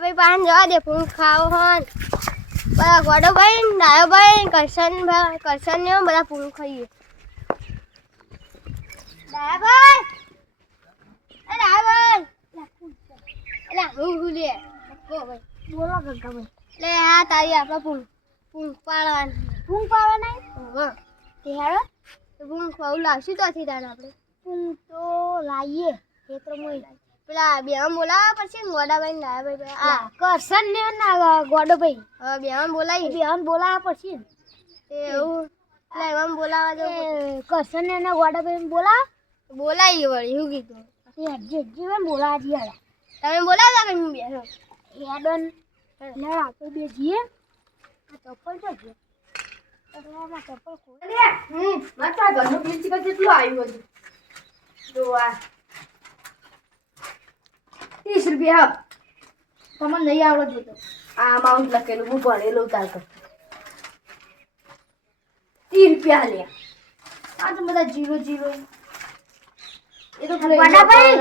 ભાઈ પાન જવા દે ફૂલ ખાવ હોન બધા ગોડો ભાઈ ડાયો ભાઈ કરશન ને બધા ફૂલ ખાઈએ ડાયા ભાઈ એ ડાયા ભાઈ એટલે હું લે કો ભાઈ બોલો કાકા ભાઈ લે આ તારી આપણા ફૂલ પાડવા નહીં હા તે હેરો તો ફૂલ ખાવું લાવશું તો થી તાને આપણે ફૂલ તો લાવીએ ખેતર મોય પેલા બેહમ બોલાવા પડશે ને ગોડાભાઈ ને ડાયાભાઈ આ કરશન ને ના ગોડોભાઈ હવે બેહમ બોલાવા પડશે ને તે એવું એટલે એમ બોલાવા દો કરશન ને ના ગોડાભાઈ બોલાવી વળી શું કીધું તે હજી બોલાવા જઈએ તમે બોલાવતા કે હું બેસો હેડન લે આપણે બે જઈએ આ ચપ્પલ તો છે ચપ્પલ ખોલ મારા ઘરનું બિલ કેટલું આવ્યું હતું જો આ 30 રૂપિયા તમને નહીં આવડે જોતો આ અમાઉન્ટ લખેલું હું ભણેલું તાર કર 30 રૂપિયા લે આ તો બધા 0 એ તો વડાભાઈ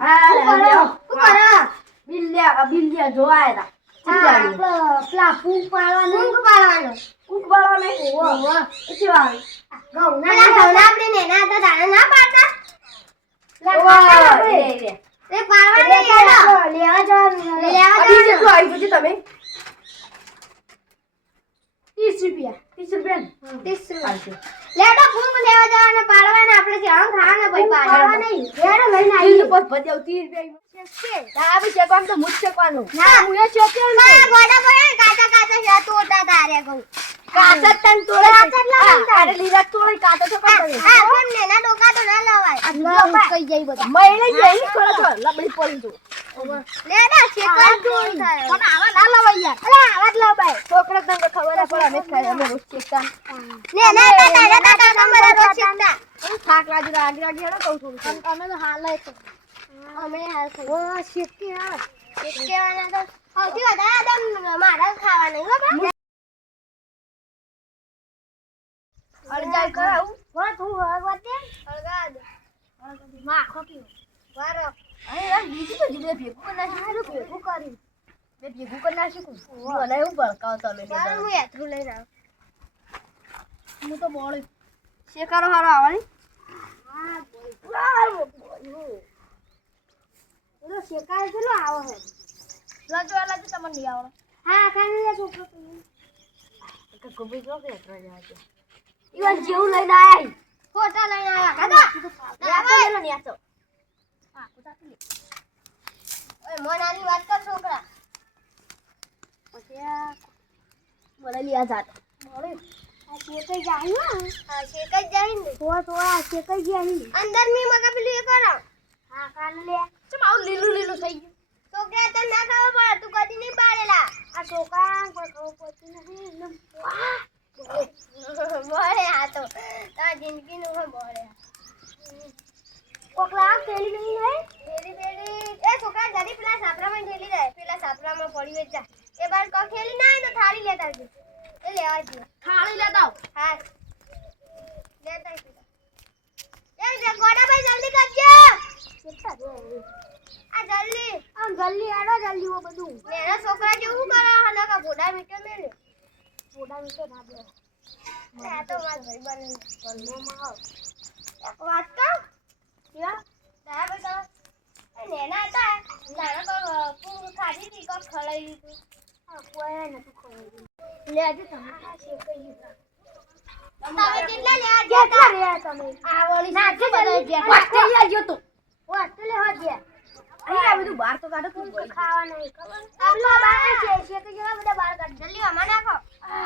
હા બિલ જોવાયા હતા પેલા ફૂંક પાડવાનું ઓહો એટલી વાર આપણે નેના હતા તારે ના પાડતા તે પાડવાની લેવા જવાનું તમે 30 રૂપિયા લેડો ફૂંક લેવા જવાના પાડવાના આપણે ત્યાં ખાવાના પછી પાડવા નહીં લેડો લઈને આવી પર ભદ્યાવ 30 રૂપિયા આ બી શેકવાનું તો મુજ શેકવાનું ના હું એ શેક્યો ના ગોડા પડે કાચા છે તોડા તારે કહું કાચા તન તોડે અરે લીલા તોડે કાચા તો કઈ કરે આ પણ નેના ડોકા તો ના લવાય આ કઈ જાય બધા મહિને જઈ થોડો લબડી પડી જો લેડા શેકવાનું દૂર થાય પણ આવા ના લવાય યાર અરે આવા જ લવાય છોકરા તને ખબર પડે અમે ખાય અમે રોજ શેકતા નેના તારે તમારા રોજ શેકતા થાક લાગી હેડો કહું છું અમે તો હાલ જ અમે હાલ ઓ શેકવાના તો સૌથી વધારે મારા ખાવાના હો બા અડજાઈ કરાવું હો તું હળગવા દે હળગા દે માં આખો પીવો વારો અરે યાર બીજું તો જીબે ભેગું કરી નાખ્યું ભેગું કરી બે ભેગું કરી નાખ્યું મને એવું ભડકાવ તમે વારો હું યાત્રું લઈને આવ હું તો બોળ શેકારો હારો આવવાની હા બોલ ઓલો શેકાય ચલો આવો હે રજવાલા તો તમને નહીં આવડે હા ખાલી લે છોકરો કે ગોબી જો કે એટલા જાય છે ઈવન જેવું લઈને આયા ફોટા લઈને આયા કાકા યાતો લેલો ને યાતો હા કુતા લે ઓય મોનાની વાત કર છોકરા પછી મને લિયા જાત બોલે આ શેકાઈ જાય ને હા શેકાઈ જાય ને થોડા શેકાઈ જાય ને અંદર મી મગા પેલું એ કરો હા કાન લે ચમ આવું લીલું થઈ ગયું છોકરા તને ના ખાવા પડે તું કદી નહીં પાડેલા આ છોકરા કોઈ ખાવું પડતું નથી એકદમ બોલે આ તો તાર જિંદગીનું હે બોલે કોકલા કેલી નહીં હે પેલી એ છોકરા જરી પેલા સાપરામાં ઢેલી જાય પેલા સાપરામાં પડી વેચ જા એ બાર ક ખેલી ના તો થાળી લેતા આવજો એ લેવા જ થાળી લેતા આવ હા લેતા એ ગોડાભાઈ જલ્દી કરજો કેટલા દે આ જલ્દી આડો જલ્દી ઓ બધું મેરા છોકરા જેવું કરે હલા કા બોડા મીટર મેલે બોડા મીટર ના દે આ તો માર ભાઈ બન માં એક વાત કહું યા દા બેટા એ નેના હતા નાના તો પૂરું ખાધી થી કો ખળાઈ લીધું આ કોઈ નથી ખળાઈ લે આજે તમે શેકાઈ લીધા તમે કેટલા લેવા ગયા રહ્યા તમે આ વળી ના જે બધા ગયા ઓસ્ટ્રેલિયા ગયો તો ઓસ્ટ્રેલિયા હો ગયા અહીં આ બધું બહાર તો કાઢો તું ખાવા નહીં ખબર આપલો બહાર છે કે જેવા બધા બહાર કાઢ જલ્દી આમાં નાખો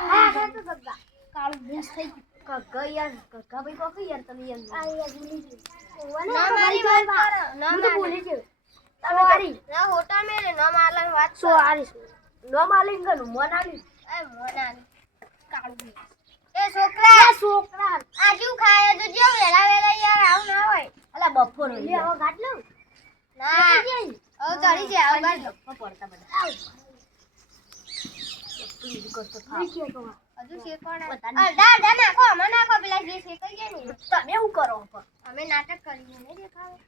હા તો સગા કાળું બેસ થઈ ગયું કગા યાર કગા ભાઈ કોક યાર તમે યાર આ યાર ભૂલી ગઈ ના મારી વાત કરો ના હું તો ભૂલી ગયો તમે કરી ના હોટા મેલે ના મારલા વાત સો આરીસ નો માલિંગ ગનું મન આલી એ મોનાની કાળું એ છોકરા આજુ ખાય તો જો વેલા યાર આવ ના હોય અલા બફોર લે હવે ગાટ લઉં ના હવે ચડી જાય હવે ગાટ પડતા બધા બીજું કરતો ખા હજુ શેકવાના દા નાખો આમાં નાખો પેલા જે શેકાઈ જાય ને તમે શું કરો અમે નાટક કરીને નહીં દેખાવે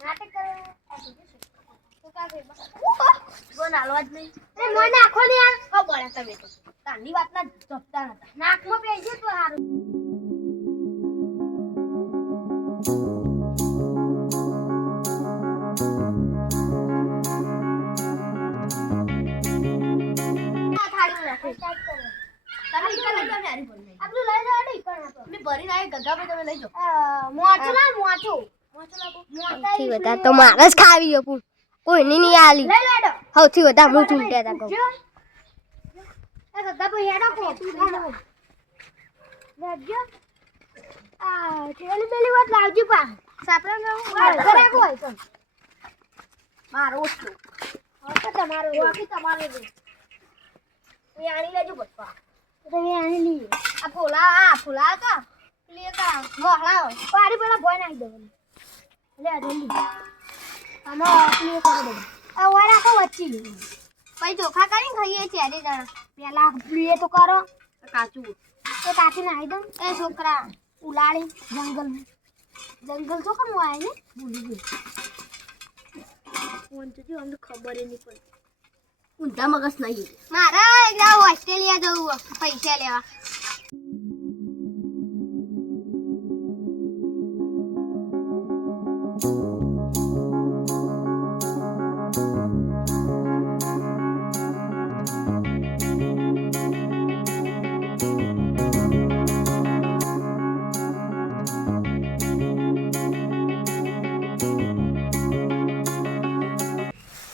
નાટક કરે બોન હાલવા જ નહીં. એ મોય નાખો ને યાર. ખબર તમે તો તાંડી વાતના જપતા નતા. નાકમાં પેજે તો હારું. આ થાળી નાખો. સ્ટાર્ટ કરો. તમે ઈકર લઈ જાઓ ને હારી બોલ. આપણું લઈ જાવ ને ઈકર નાખો. અમે ભરીને આવીએ ગગાભાઈ તમે લઈ જાઓ. મોચું ના મોચું. મોચો લાગો. મોચા વધારે તો મારે જ ખાવી હતું કોઈની નહીં આલી લઈ લેડો. સૌથી વધારે હું ચૂંટ્યા હતા કહું જો. એ ગગા ભાઈ હેડો કો. લેજો. આ થેલી બેલી વાત લાવજી પા. સાપરા નો વાત કરાકો હોય તો. મારો ઓછો. તો તમારો બાકી તમારે દે. એ આણી લેજો બપ્પા. તો એ આની લીએ. આ ફૂલા કા પ્લે કા મોહળા પાડી પેલા ભોય નાખી દો. લે જલ્દી. આમાં પ્લે કરી દો. આ વાળા કો વચ્ચી. પછી ચોખા કરીને ખાઈએ છીએ આજે જણા. પેલા પ્લે તો કરો. કાચું એ કાચી નાખી દો. એ છોકરા ઉલાડી જંગલમાં. જંગલ તો કમ આય ને ભૂલી ગઈ. ફોન તો અમને ખબર નહીં પડી. ઊંધા મગજ નહીં. મારા એકદા ઓસ્ટ્રેલિયા જવું પૈસા લેવા.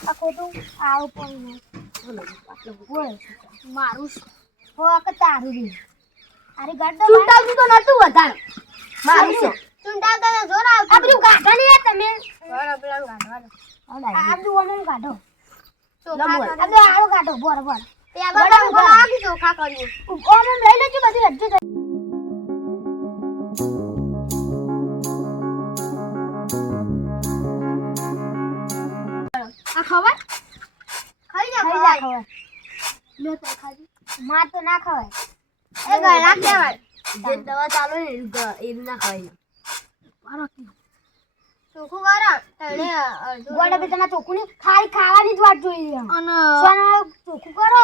આ ખોટું આવું પણ બોલ મારું હો કે તારું રી અરે ગડ્ડો ચૂંટાવતું તો નતું વધારે. મારું છે. ચૂંટાવતા તો જોર આવતું. આ બધું ગાઢો નહીં તમે. બરાબર પેલા ગાઢવા. આ બધું ઓમે ગાઢો. ચોખા આ બધું આળો ગાઢો બરાબર. તે આગળ બોલા કે ચોખા કરીએ. ઓમે લઈ લેજો બધી રજ્જુ. આ ખવાય? ખાઈ જા ખાઈ ખવાય. જા લે તો ખાજી. માં તો ના ખવાય. એ ગળા કહેવાય. જે દવા ચાલુ ને એ ના ખાય. ચોખ્ખું કરો. તને ગોળે બે તમારે ચોખ્ખું નહીં ખાલી ખાવાની જ વાત જોઈ છે. અને સોના ચોખ્ખું કરો.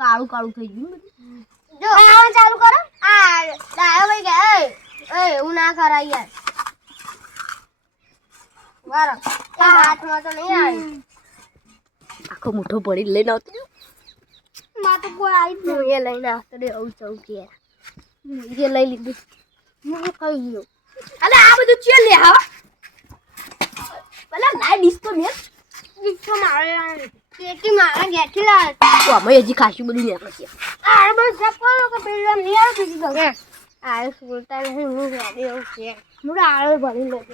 કાળું કાળું થઈ ગયું બધું. જો ખાવાનું ચાલુ કરો. આ ડાયો ભાઈ કે એ હું ના કરાય યાર. વારો એ હાથમાં તો નહીં આવી. આખો મોટો પડી લઈને આવતી માં તો કોઈ આવી જ હું એ લઈને આવતો રે આવું ચૌકી એ લઈ લીધું હું ખાઈ ગયો અલે આ બધું ચે લે હા પેલા લાઈ ડીશ તો મેં દીકરો મારે કેટી મારા ઘેરથી લાવે. તો અમે હજી ખાસું બધું નીકળે છે. આ બસ જપકો કે પેલા નહીં આવે બીજી દઉં. આ સ્કૂલ ટાઈમ હું રેડી આવું છે હું આળો ભરી લઉં.